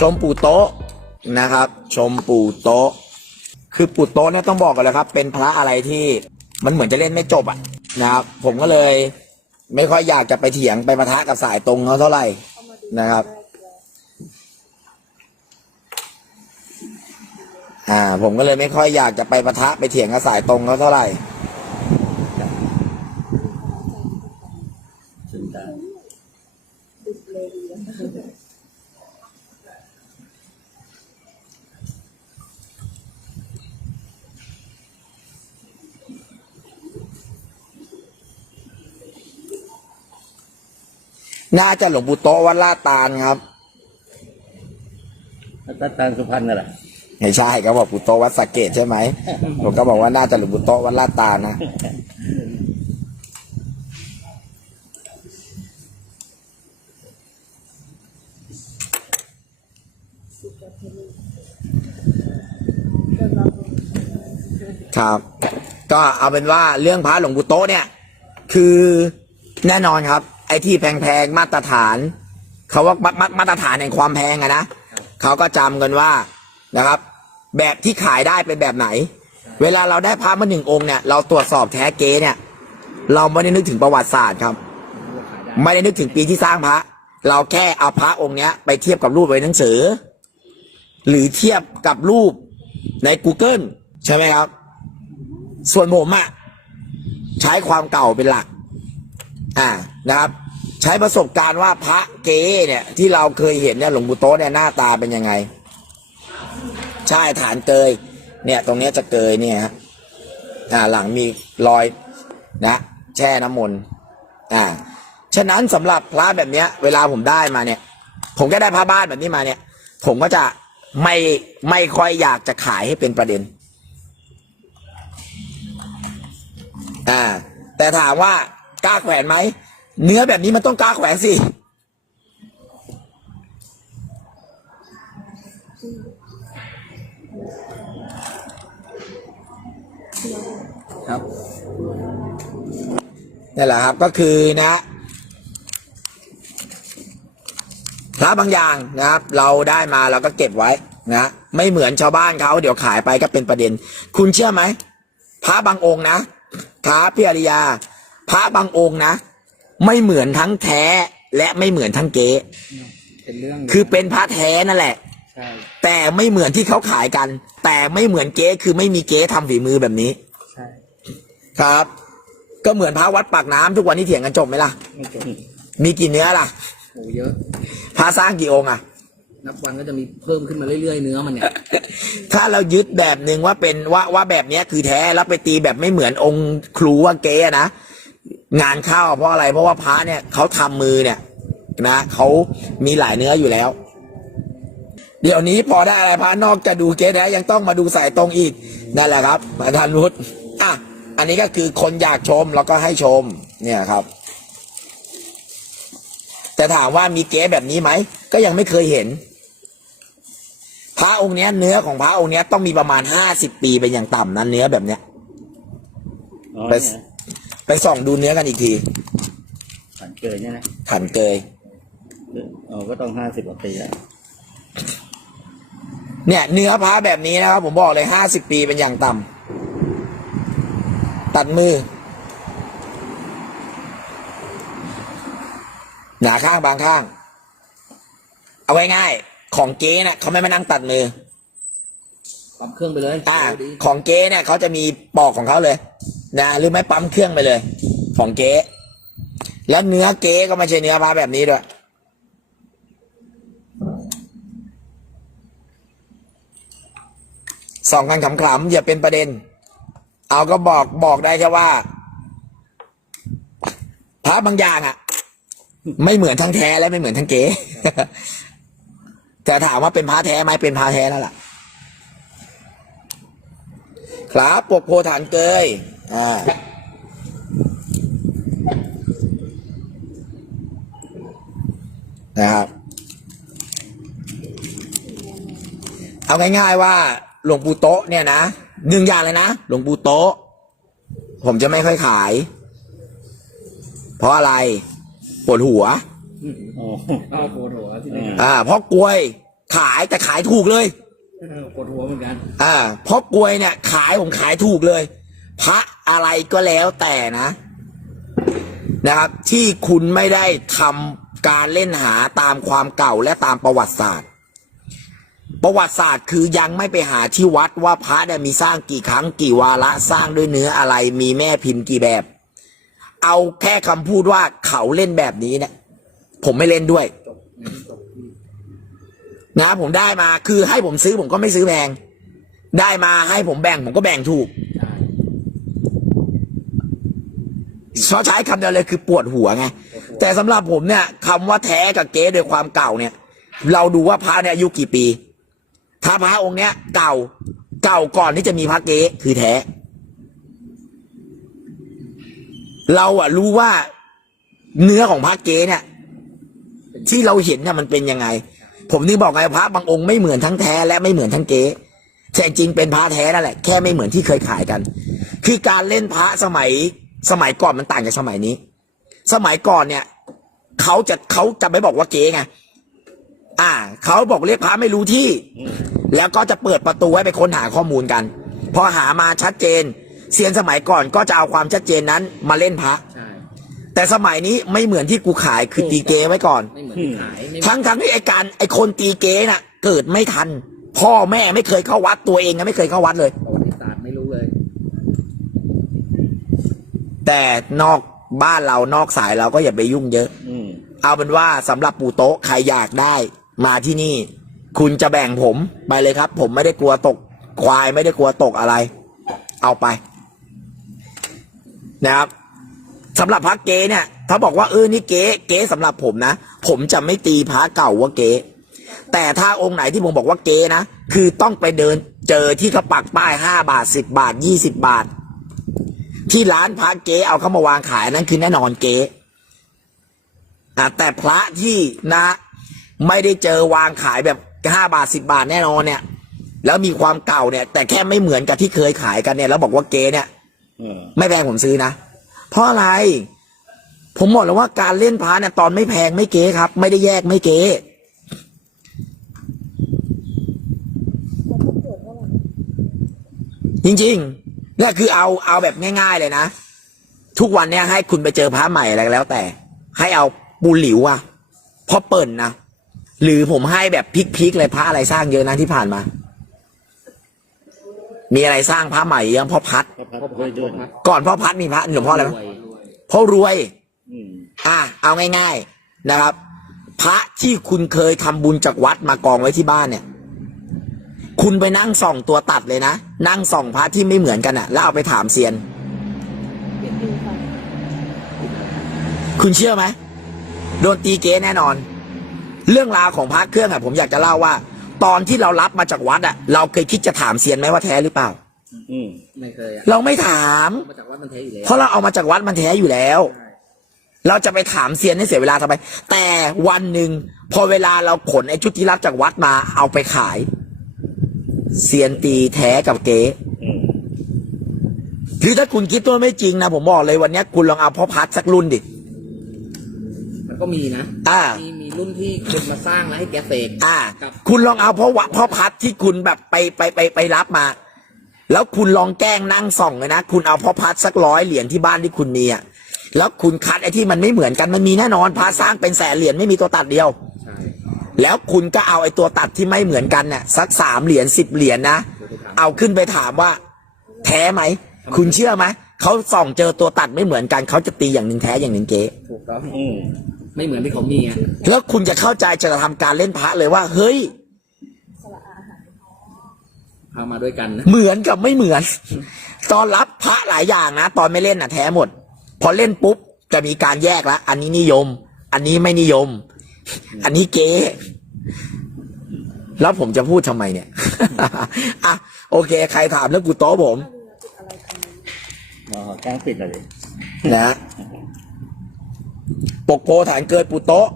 ชมปู่โต๊ะนะครับ ชมปู่โต๊ะ คือปู่โต๊ะเนี่ยต้องบอกกันเลยครับ เป็นพระอะไรที่มันเหมือนจะเล่นไม่จบอะนะครับ ผมก็เลย ไม่ค่อยอยากจะไปเถียงไปปะทะกับสายตรงเขาเท่าไหร่นะครับ อ่า ผมก็เลยไม่ค่อยอยากจะไปปะทะไปเถียงกับสายตรงเขาเท่าไหร่สุดตา น่าจะหลวงปู่โต๊ะวัดลาดตาลครับแล้วตัดตาลสุพรรณน่ะล่ะไม่ใช่เขาบอกปู่โต๊ะวัดสระเกตใช่ไหมผมก็บอกว่าน่าจะหลวงปู่โต๊ะวัดลาดตาลนะครับ ก็เอาเป็นว่าเรื่องพระหลวงปู่โต๊ะเนี่ย คือแน่นอนครับ ไอ้ที่แพงๆมาตรฐานเขาว่ามามามาตรฐานแห่งความแพงอะนะเขาก็จำกันว่านะครับ แบบที่ขายได้เป็นแบบไหน เวลาเราได้พระมาหนึ่งองค์เนี่ยเราตรวจสอบแท้เก๊เนี่ย เราไม่ได้นึกถึงประวัติศาสตร์ครับ ไม่ได้นึกถึงปีที่สร้างพระ เราแค่เอาพระองค์เนี้ย ไปเทียบกับรูปไว้หนังสือ หรือเทียบกับรูปใน Google ใช่ไหมครับ ส่วนผมอะใช้ความเก่าเป็นหลัก อ่านะครับ ใช้ประสบการณ์ว่าพระเก๊เนี่ย ที่เราเคยเห็นเนี่ยหลวงปู่โตเนี่ยหน้าตาเป็นยังไง ใช่ฐานเกย เนี่ย ตรงเนี้ยจะเกยเนี่ยฮะอ่าหลังมีรอยนะ แช่น้ำมนต์อ่าฉะนั้นสำหรับพระแบบเนี้ย เวลาผมได้มาเนี่ย ผมก็ได้พระบ้านแบบนี้มาเนี่ย ผมก็จะไม่ไม่ค่อยอยากจะขายให้เป็นประเด็น อ่า แต่ถามว่า กล้าแขวนไหม เนื้อแบบนี้มันต้องกล้าแขวนสิ ครับนี่แหละครับก็คือนะพระบางอย่างนะครับ เราได้มาเราก็เก็บไว้นะไม่เหมือนชาวบ้านเขาเดี๋ยวขายไปก็เป็นประเด็น คุณเชื่อไหมพระบางองค์นะพระพิอริยา พระบางองค์นะ ไม่เหมือนทั้งแท้และไม่เหมือนทั้งเก๊เป็นเรื่องคือเป็นพระแท้นั่นแหละ ใช่แต่ไม่เหมือนที่เขาขายกัน แต่ไม่เหมือนเก๊คือไม่มีเก๊ทำฝีมือแบบนี้ ใช่ครับ ก็เหมือนพระวัดปากน้ำทุกวันนี้เถียงกันจบไหมล่ะ ไม่จบมีกี่เนื้อล่ะโอ้เยอะ พระสร้างกี่องค์อะ นับวันก็จะมีเพิ่มขึ้นมาเรื่อยๆเนื้อมันเนี่ย ถ้าเรายึดแบบหนึ่งว่าเป็นว่าว่าแบบเนี้ยคือแท้แล้วไปตีแบบไม่เหมือนองค์ครูว่าเก๊อะนะ งานเข้าเพราะอะไร เพราะว่าพระเนี่ยเขาทำมือเนี่ยนะเขามีหลายเนื้ออยู่แล้ว เดี๋ยวนี้พอได้อะไรพระนอกจะดูเก๊แท้ยังต้องมาดูสายตรงอีกนั่นแหละครับอาจารย์รุตอะอันนี้ก็คือคนอยากชมแล้วก็ให้ชมเนี่ยครับ แต่ถามว่ามีเก๊แบบนี้ไหมก็ยังไม่เคยเห็น พระองค์เนี้ย เนื้อของพระองค์เนี้ยต้องมีประมาณห้าสิบปีเป็นอย่างต่ำนะเนื้อแบบเนี้ย ไปเนี่ยไปส่องดูเนื้อกันอีกทีผ่านเกินเนี่ยนะขันเกยอ๋อก็ต้องห้าสิบกว่าปีแล้วเนี่ย เนื้อพระแบบนี้นะครับ ผมบอกเลยห้าสิบปีเป็นอย่างต่ำตัดมือ หนาข้างบางข้าง เอาไว้ง่ายๆของเก๊เนี่ยเขาไม่มานั่งตัดมือปรับเครื่องไปเลยอ่าดีของเก๊เนี่ยเขาจะมีปอกของเขาเลย นะหรือไม่ปั๊มเครื่องไปเลย ของเก๊แล้วเนื้อเก๊ก็ไม่ใช่เนื้อพระแบบนี้ด้วยสองกันขำๆอย่าเป็นประเด็น เอาก็บอกบอกได้แค่ว่าพระบางอย่างอะ ไม่เหมือนทั้งแท้และไม่เหมือนทั้งเก๊แต่ถามว่าเป็นพระแท้ไหมเป็นพระแท้แล้วล่ะ ครับปกโพฐานเกย อ่านะครับ เอาง่ายๆว่า หลวงปู่โต๊ะเนี่ยนะหนึ่งอย่างเลยนะ หลวงปู่โต๊ะ ผมจะไม่ค่อยขาย เพราะอะไรปวดหัว โอ้เอาโคตรหัวที่นี่อ่าเพราะกลวย ขายแต่ขายถูกเลยเออปวดหัวเหมือนกัน อ่าเพราะกลวยเนี่ย ขายผมขายถูกเลย พระอะไรก็แล้วแต่นะนะครับ ที่คุณไม่ได้ทำการเล่นหาตามความเก่าและตามประวัติศาสตร์ ประวัติศาสตร์คือยังไม่ไปหาที่วัดว่าพระเนี่ยมีสร้างกี่ครั้งกี่วาระสร้างด้วยเนื้ออะไรมีแม่พิมพ์กี่แบบ เอาแค่คำพูดว่าเขาเล่นแบบนี้เนี่ยผมไม่เล่นด้วยจบงั้นจบที่นะผมได้มาคือให้ผมซื้อผมก็ไม่ซื้อแพงได้มาให้ผมแบ่งผมก็แบ่งถูก ใช่ เขาใช้คำเดียวเลยคือปวดหัวไงแต่สำหรับผมเนี่ยคำว่าแท้กับเก๊โดยความเก่าเนี่ย เราดูว่าพระเนี่ยอายุกี่ปี ถ้าพระองค์เนี้ยเก่าเก่าก่อนที่จะมีพระเก๊คือแท้ เราอะรู้ว่าเนื้อของพระเก๊เนี่ย ที่เราเห็นเนี่ยมันเป็นยังไง ผมนี่บอกไงพระบางองค์ไม่เหมือนทั้งแท้และไม่เหมือนทั้งเก๊แต่จริงเป็นพระแท้นั่นแหละแค่ไม่เหมือนที่เคยขายกัน คือการเล่นพระสมัย สมัยก่อนมันต่างจากสมัยนี้ สมัยก่อนเนี่ยเขาจะเขาจะไม่บอกว่าเก๊ไงอ่าเขาบอกเรียกพระไม่รู้ที่อืมแล้วก็จะเปิดประตูไว้ไปค้นหาข้อมูลกัน พอหามาชัดเจนเซียนสมัยก่อนก็จะเอาความชัดเจนนั้นมาเล่นพระใช่แต่สมัยนี้ไม่เหมือนที่กูขายคือตีเกไว้ก่อนไม่เหมือนที่ขายไม่เหมือนทั้งทั้งที่ไอการไอคนตีเกน่ะ เกิดไม่ทัน พ่อแม่ไม่เคยเข้าวัดตัวเองก็ไม่เคยเข้าวัดเลย ประวัติศาสตร์ไม่รู้เลย แต่นอกบ้านเรานอกสายเราก็อย่าไปยุ่งเยอะ อืมเอาเป็นว่าสำหรับปู่โต๊ะใครอยากได้ มาที่นี่ คุณจะแบ่งผมไปเลยครับ ผมไม่ได้กลัวตก ควายไม่ได้กลัวตกอะไร เอาไป นะครับสำหรับพระเก๊เนี่ย ถ้าบอกว่าเออนี่เก๊เก๊สำหรับผมนะ ผมจะไม่ตีพระเก่าว่าเก๊แต่ถ้าองค์ไหนที่ผมบอกว่าเก๊นะ คือต้องไปเดินเจอที่เขาปักป้ายห้าบาทสิบบาทยี่สิบบาท ที่ร้านพระเก๊เอาเข้ามาวางขายอันนั้นคือแน่นอนเก๊อะแต่พระที่นะ ไม่ได้เจอวางขายแบบห้าบาทสิบาทแน่นอนเนี่ย แล้วมีความเก่าเนี่ย แต่แค่ไม่เหมือนกับที่เคยขายกันเนี่ย แล้วบอกว่าเก๊เนี่ยเออไม่แพงผมซื้อนะ เพราะอะไร ผมบอกแล้วว่าการเล่นพระเนี่ยตอนไม่แพงไม่เก๊ครับ ไม่ได้แยกไม่เก๊จริงๆ นี่คือเอาเอาแบบง่าย ๆเลยนะ ทุกวันเนี่ยให้คุณไปเจอพระใหม่อะไรก็แล้ว แต่ ให้เอาปูหลิวอะพอเปิ่นนะหรือผมให้แบบพลิกๆเลยพระอะไรสร้างเยอะนะที่ผ่านมา มีอะไรสร้างพระใหม่เยอะพ่อพัดพระพัดด้วยด้วยนะก่อนพ่อพัดมีพระหลวงพ่ออะไรรนะวยพ่อรวยอืมอะเอาง่าย ๆนะครับ พระที่คุณเคยทำบุญจากวัดมากองไว้ที่บ้านเนี่ย คุณไปนั่งส่องตัวตัดเลยนะ นั่งส่องพระที่ไม่เหมือนกันอะแล้วเอาไปถามเซียน คุณเชื่อไหมโดนตีเก๊แน่นอน เรื่องราวของพระเครื่องอะผมอยากจะเล่าว่า ตอนที่เรารับมาจากวัดอะเราเคยคิดจะถามเซียนไหมว่าแท้หรือเปล่า อืมไม่เคยอะเราไม่ถาม มาจากวัดมันเทอยู่แล้วเพราะเราเอามาจากวัดมันแท้อยู่แล้วใช่เราจะไปถามเซียนให้เสียเวลาทำไม แต่วันหนึ่งพอเวลาเราขนไอ้ชุดที่รับจากวัดมาเอาไปขาย เซียนตีแท้กับเก๋อืมคือถ้าคุณคิดว่าไม่จริงนะผมบอกเลยวันเนี้ยคุณลองเอาพ่อพัดสักรุ่นดิมันก็มีนะอ่ามีมีรุ่นที่คนมาสร้างแล้วให้แกเสกอ่าครับคุณลองเอาพ่อวะพ่อพัดที่คุณแบบไปไปไปไปรับมา แล้วคุณลองแกล้งนั่งส่องเลยนะคุณเอาพ่อพัดสักร้อยเหรียญที่บ้านที่คุณมีอะแล้วคุณคัดไอ้ที่มันไม่เหมือนกันมันมีแน่นอนพระสร้างเป็นแสนเหรียญไม่มีตัวตัดเดียวใช่ แล้วคุณก็เอาไอ้ตัวตัดที่ไม่เหมือนกันเนี่ยสักสามเหรียญสิบเหรียญนะเดี๋ยวไปถามเอาขึ้นไปถามว่า แท้ไหม คุณเชื่อไหมเขาส่องเจอตัวตัดไม่เหมือนกันเขาจะตีอย่างหนึ่งแท้อย่างหนึ่งเก๊ถูกต้องอืมไม่เหมือนที่เขามีอะแล้วคุณจะเข้าใจจะทำการเล่นพระเลยว่า เฮ้ยพามาด้วยกันนะเหมือนกับไม่เหมือน ตอนรับพระหลายอย่างนะตอนไม่เล่นน่ะแท้หมด พอเล่นปุ๊บจะมีการแยกละอันนี้นิยม อันนี้ไม่นิยม อันนี้เก๊แล้วผมจะพูดทำไมเนี่ย อะโอเค ใครถามเรื่องกูโต๊ะผมอ๋อแกล้งปิดอะไรนะปกโพฐานเกิดปุโตะ